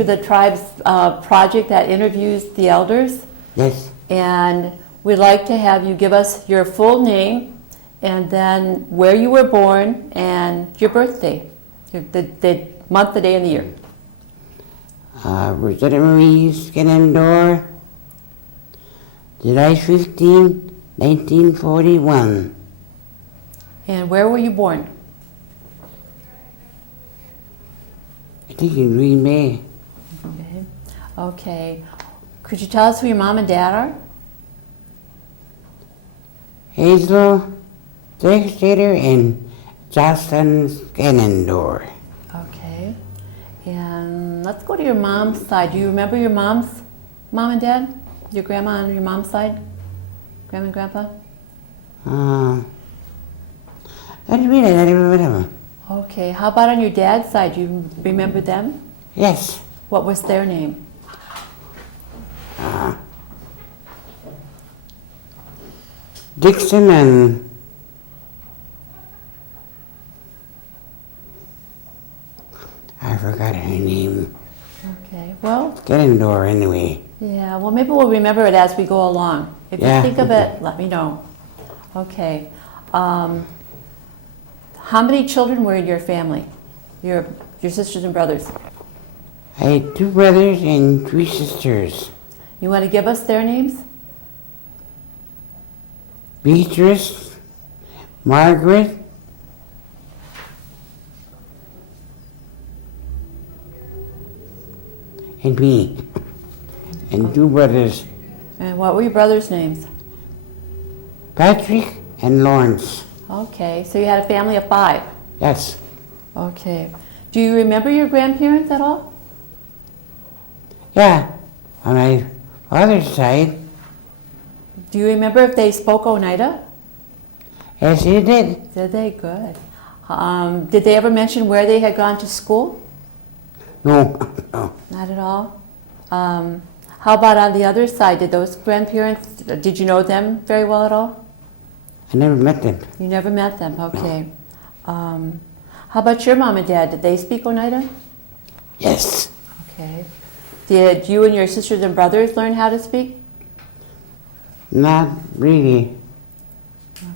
to the tribe's project that interviews the elders. Yes. And we'd like to have you give us your full name and then where you were born and your birthday, the month, the day, and the year. Rosetta Marie Skenandore, July 15, 1941. And where were you born? I think in Green Bay. Okay. Okay. Could you tell us who your mom and dad are? Hazel Dexter and Jocelyn Skenandore. Okay. And let's go to your mom's side. Do you remember your mom's mom and dad? Your grandma on your mom's side? Grandma and grandpa? I remember them. Okay. How about on your dad's side? Do you remember them? Yes. What was their name? Dixon and I forgot her name. Okay. Well, Skenandore anyway. yeah. Well, maybe we'll remember it as we go along. If Yeah. you think of it, let me know. Okay. How many children were in your family? Your sisters and brothers? I had 2 brothers and 3 sisters. You want to give us their names? Beatrice, Margaret, and me, and 2 brothers, And what were your brothers' names? Patrick and Lawrence. Okay, so you had a family of 5. Yes. Okay. Do you remember your grandparents at all? Yeah, on my father's side, Do you remember if they spoke Oneida? yes, he did. Did they? Good. Did they ever mention where they had gone to school? No, no. Not at all. How about on the other side? Did those grandparents, did you know them very well at all? I never met them. You never met them, okay. How about your mom and dad? Did they speak Oneida? Yes. Okay. Did you and your sisters and brothers learn how to speak? Not really.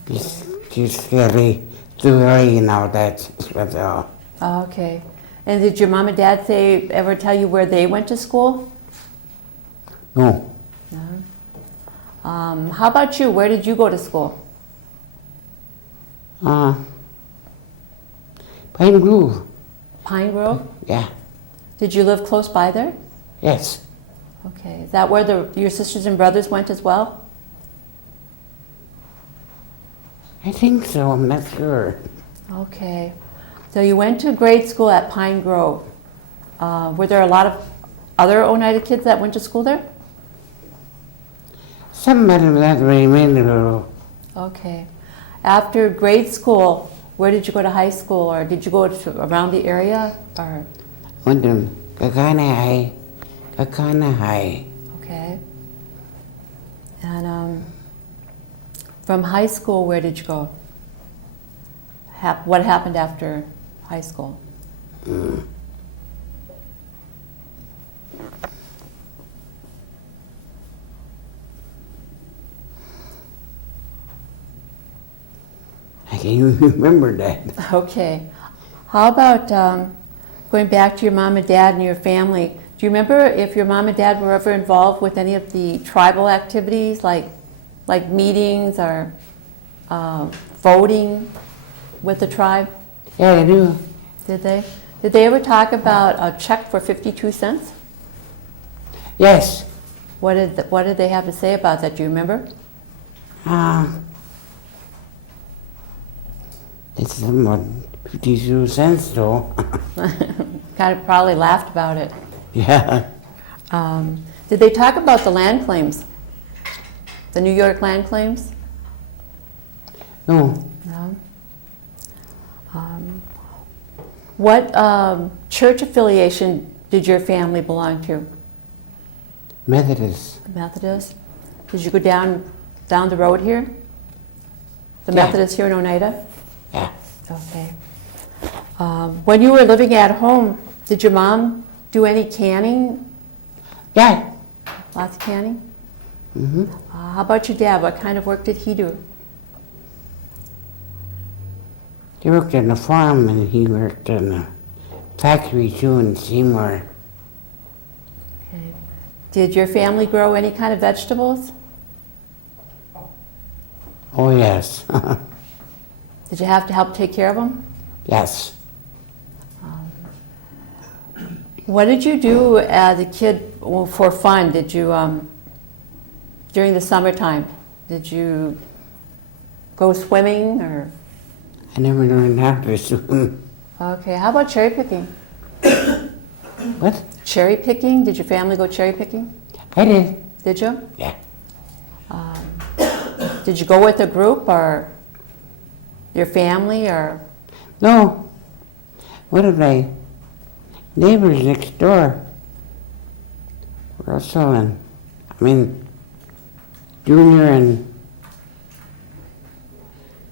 Just really too early now, that's all. Oh, okay. And did your mom and dad ever tell you where they went to school? No. No. How about you? Where did you go to school? Pine Grove. Pine Grove? Yeah. Did you live close by there? Yes. Okay. Is that where your sisters and brothers went as well? I think so, I'm not sure. Okay. So you went to grade school at Pine Grove. Were there a lot of other Oneida kids that went to school there? Somebody not very many. Okay. After grade school, where did you go to high school, or did you go around the area? Or Went to Kakana High. Kakana High. okay. And from high school, where did you go? What happened after high school? I can't even remember that. Okay. How about going back to your mom and dad and your family? Do you remember if your mom and dad were ever involved with any of the tribal activities, like meetings or voting with the tribe? Yeah, I do. Did they? Did they ever talk about a check for 52 cents? Yes. What did they have to say about that? Do you remember? It's about 52 cents though. Kind of probably laughed about it. Yeah. Did they talk about the land claims? The New York land claims? No. No. What church affiliation did your family belong to? Methodist. Methodist? Did you go down the road here? The Yeah. Methodist here in Oneida? Yeah. Okay. When you were living at home, did your mom do any canning? Yeah. Lots of canning? Mm-hmm. How about your dad? What kind of work did he do? He worked on the farm and he worked in the factory too in Seymour. Okay. Did your family grow any kind of vegetables? Oh, yes. Did you have to help take care of them? Yes. What did you do as a kid for fun? Did you, during the summertime, did you go swimming or? I never learned how to swim. Okay, how about cherry picking? What? Cherry picking? Did your family go cherry picking? I did. Did you? Yeah. Did you go with a group or your family or? No. One of my neighbors next door, Junior and,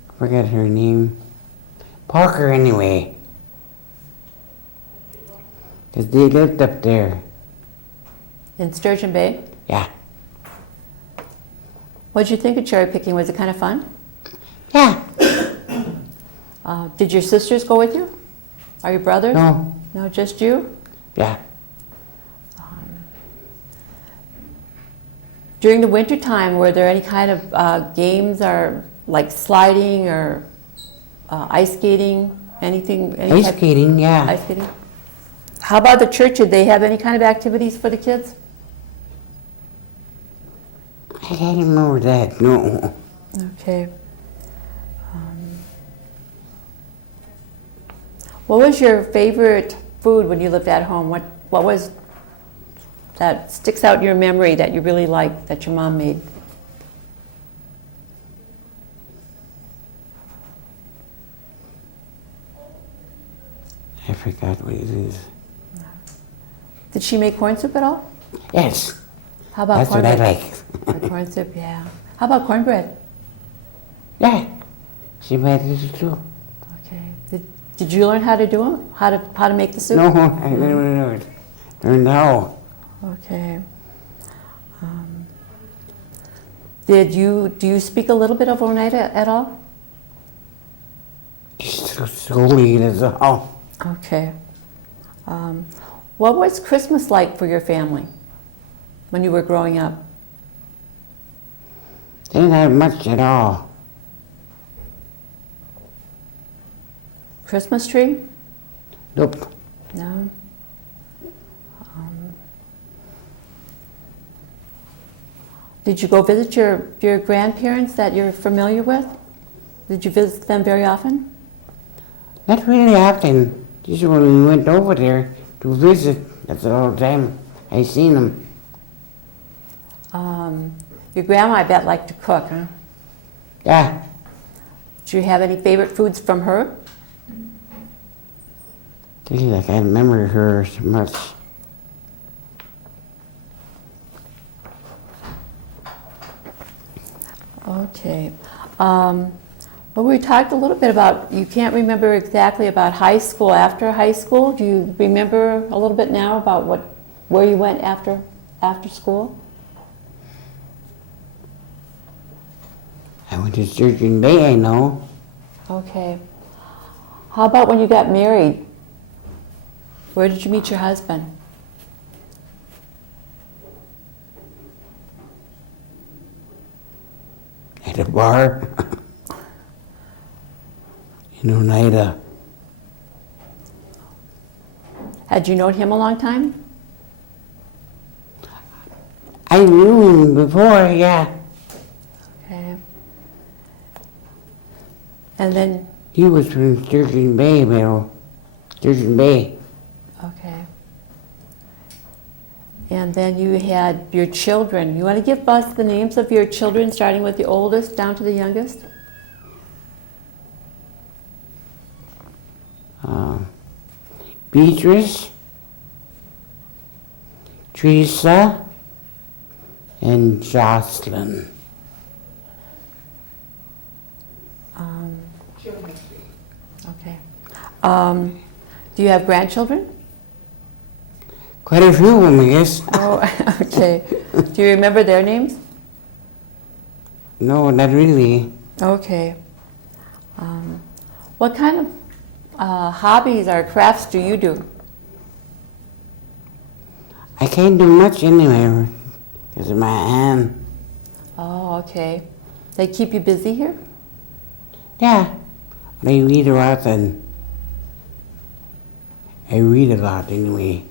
I forget her name, Parker anyway. Because they lived up there. In Sturgeon Bay? Yeah. What did you think of cherry picking? Was it kind of fun? Yeah. Did your sisters go with you? Or your brothers? No. No, just you? Yeah. During the winter time, were there any kind of games or like sliding or ice skating? Anything? Ice skating, yeah. Ice skating? How about the church? Did they have any kind of activities for the kids? I can't remember that, no. Okay. What was your favorite food when you lived at home? What was that sticks out in your memory that you really liked that your mom made? I forgot what it is. Did she make corn soup at all? Yes. How about That's what cornbread? I like. Corn soup, yeah. How about cornbread? Yeah. She made it too. Okay. Did you learn how to do them? How to make the soup? No, I never learned how. Okay. Do you speak a little bit of Oneida at all? Just so slowly, that's all. Okay. What was Christmas like for your family when you were growing up? Didn't have much at all. Christmas tree? Nope. No. Did you go visit your grandparents that you're familiar with? Did you visit them very often? Not really often. Just when we went over there to visit, that's all the time I seen them. Your grandma, I bet, liked to cook, huh? Yeah. Did you have any favorite foods from her? Geez, I can't remember her so much. Okay. Well, we talked a little bit about, you can't remember exactly about high school. After high school, do you remember a little bit now about where you went after school? I went to Sturgeon Bay, I know. Okay. How about when you got married? Where did you meet your husband? At a bar in Oneida. Had you known him a long time? I knew him before, yeah. Okay. And then, He was from Sturgeon Bay, Sturgeon Bay. okay. And then you had your children. You want to give us the names of your children, starting with the oldest down to the youngest? Beatrice, Teresa, and Jocelyn. Okay. Do you have grandchildren? Quite a few of them, I guess. Oh, okay. Do you remember their names? No, not really. Okay. What kind of hobbies or crafts do you do? I can't do much anyway because of my hand. Oh, okay. They keep you busy here? Yeah, I read a lot and I read a lot anyway.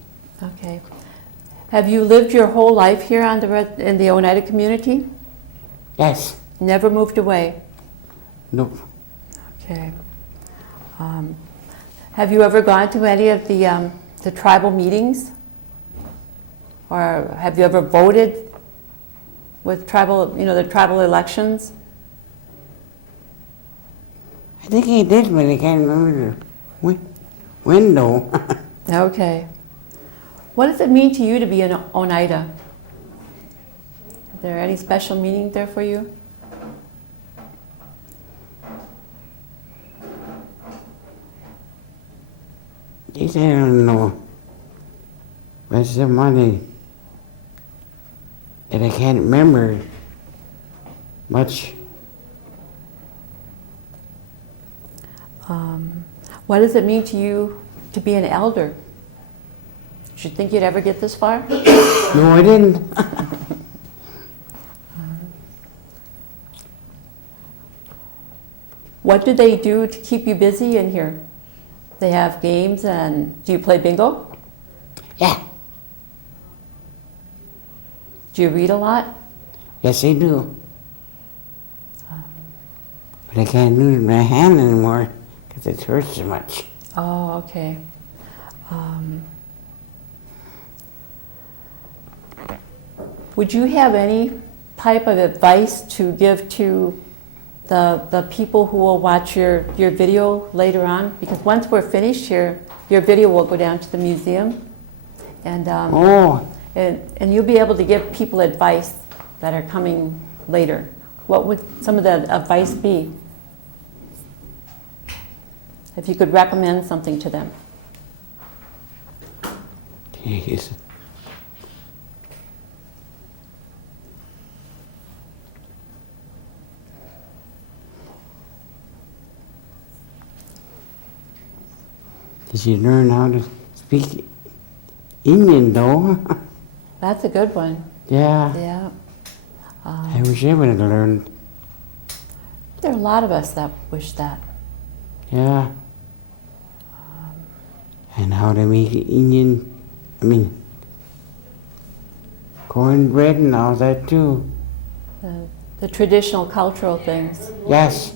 Okay. Have you lived your whole life here on in the Oneida community? Yes. Never moved away? Nope. Okay. Have you ever gone to any of the tribal meetings? Or have you ever voted with tribal, the tribal elections? I think I did, but I can't remember the window. Okay. What does it mean to you to be an Oneida? Is there any special meaning there for you? Yes, I don't know. But somebody that I can't remember much. What does it mean to you to be an elder? Did you think you'd ever get this far? No, I didn't. What do they do to keep you busy in here? They have games, and do you play bingo? Yeah. Do you read a lot? Yes, I do. But I can't do it with my hand anymore because it hurts so much. Oh, okay. Would you have any type of advice to give to the people who will watch your video later on? Because once we're finished here, your video will go down to the museum, and and you'll be able to give people advice that are coming later. What would some of the advice be? If you could recommend something to them. Jeez. Did you learn how to speak Indian though? That's a good one. Yeah. Yeah. I wish I would have learned. There are a lot of us that wish that. Yeah. And how to make cornbread and all that too. The traditional cultural things. Yes.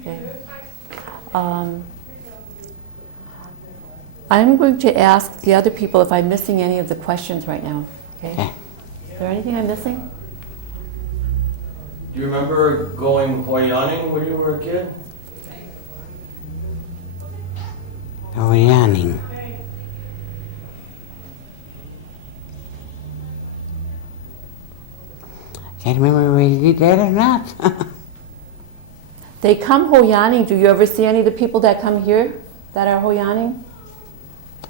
Okay. I'm going to ask the other people if I'm missing any of the questions right now. Okay. Okay. Is there anything I'm missing? Do you remember going hoyaning when you were a kid? Oh, yawning. Can't remember whether you did that or not. They come hoyaning. Do you ever see any of the people that come here that are hoyaning?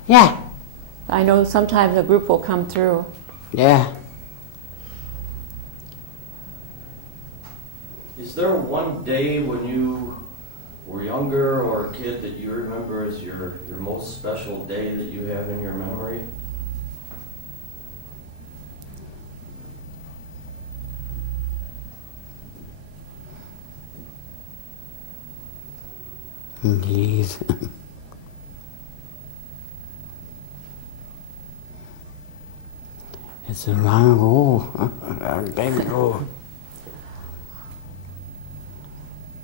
Yeah. I know sometimes a group will come through. Yeah. Is there one day when you were younger or a kid that you remember as your most special day that you have in your memory? Jeez. It's so long ago. A long time ago.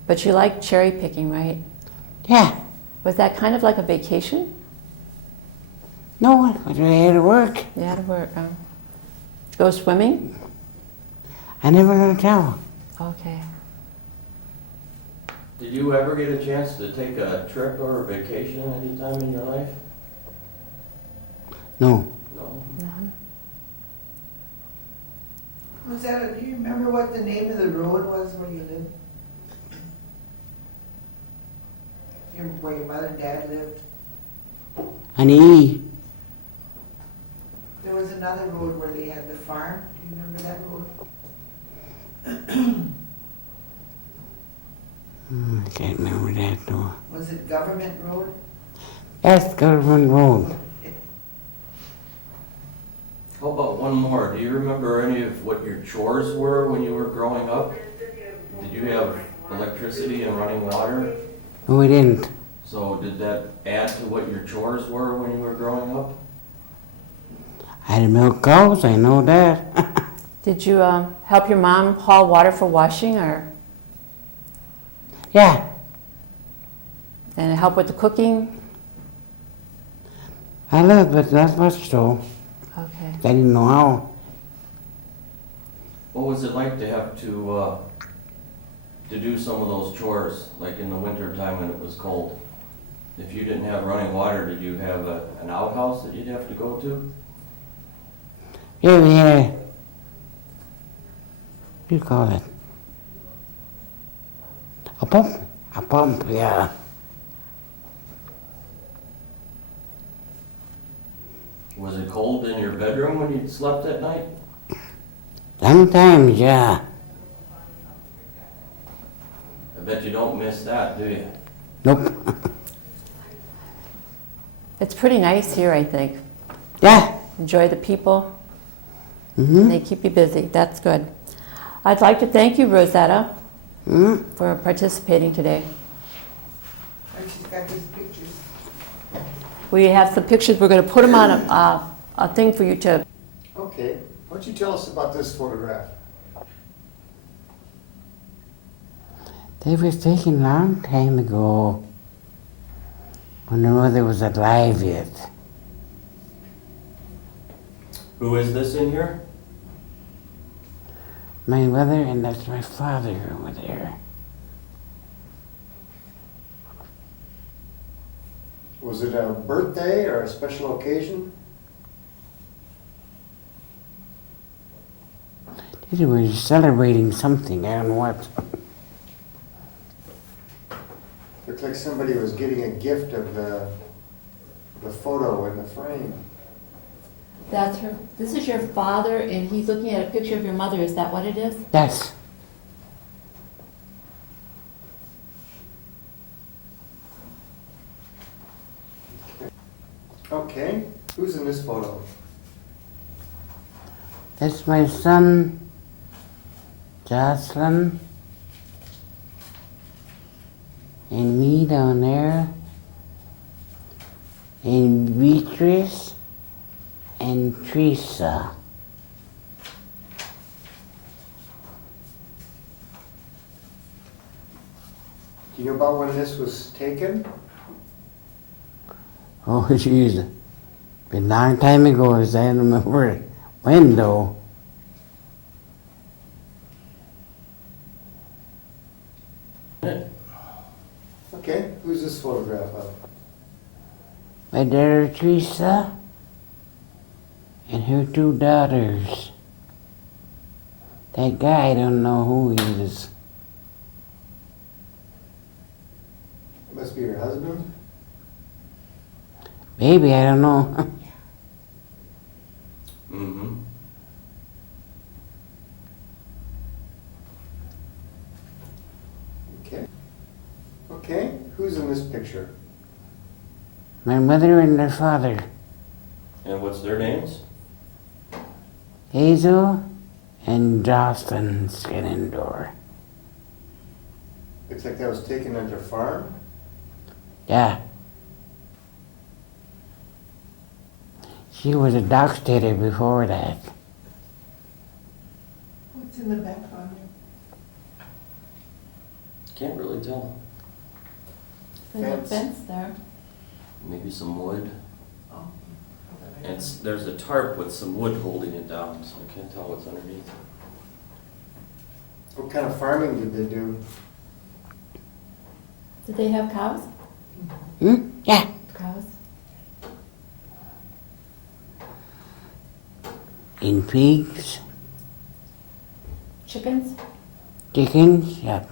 But you like cherry picking, right? Yeah. Was that kind of like a vacation? No, but I had to work. You had to work. Go swimming? I never learned how. Okay. Did you ever get a chance to take a trip or a vacation any time in your life? No. No. No. Rosetta, do you remember what the name of the road was where you lived? Where your mother and dad lived? An E. another road where they had the farm. Do you remember that road? I can't remember that though. Was it Government Road? That's Government Road. How about one more? Do you remember any of what your chores were when you were growing up? Did you have electricity and running water? No, we didn't. So did that add to what your chores were when you were growing up? I had to milk cows, I know that. Did you help your mom haul water for washing or Yeah, and help with the cooking? I lived, but not much though. Okay. I didn't know how. What was it like to have to do some of those chores, like in the winter time when it was cold? If you didn't have running water, did you have an outhouse that you'd have to go to? Yeah, we had a, what do you call it? A pump. A pump, yeah. Was it cold in your bedroom when you slept at night? Sometimes, yeah. I bet you don't miss that, do you? Nope. It's pretty nice here, I think. Yeah. Enjoy the people. Mm-hmm. They keep you busy. That's good. I'd like to thank you, Rosetta, Mm-hmm. for participating today. And she's got these pictures. We have some pictures. We're going to put them on a thing for you to. Okay, why don't you tell us about this photograph? They was taken a long time ago when their mother was alive yet. Who is this in here? My mother and that's my father over there. Was it a birthday or a special occasion? They were celebrating something, I don't know what. Looked like somebody was getting a gift of the photo in the frame. That's her. This is your father, and he's looking at a picture of your mother. Is that what it is? Yes. Okay, who's in this photo? That's my son, Jocelyn, and me down there, and Beatrice, and Teresa. Do you know about when this was taken? Oh, jeez. Been a long time ago, as I don't remember when though. Okay, who's this photograph of? My daughter Teresa and her two daughters. That guy, I don't know who he is. It must be your husband? Maybe, I don't know. Mm-hmm. Okay. Okay, who's in this picture? My mother and their father, And what's their names? Hazel and Jocelyn Skenandore. Looks like that was taken at their farm. Yeah. She was a dockstader before that. What's in the background? Can't really tell. There's a Fence. fence there. Maybe some wood. Oh. And there's a tarp with some wood holding it down, so I can't tell what's underneath. What kind of farming did they do? Did they have cows? Hmm? Yeah. Cows. And pigs, Chickens? chickens, yep.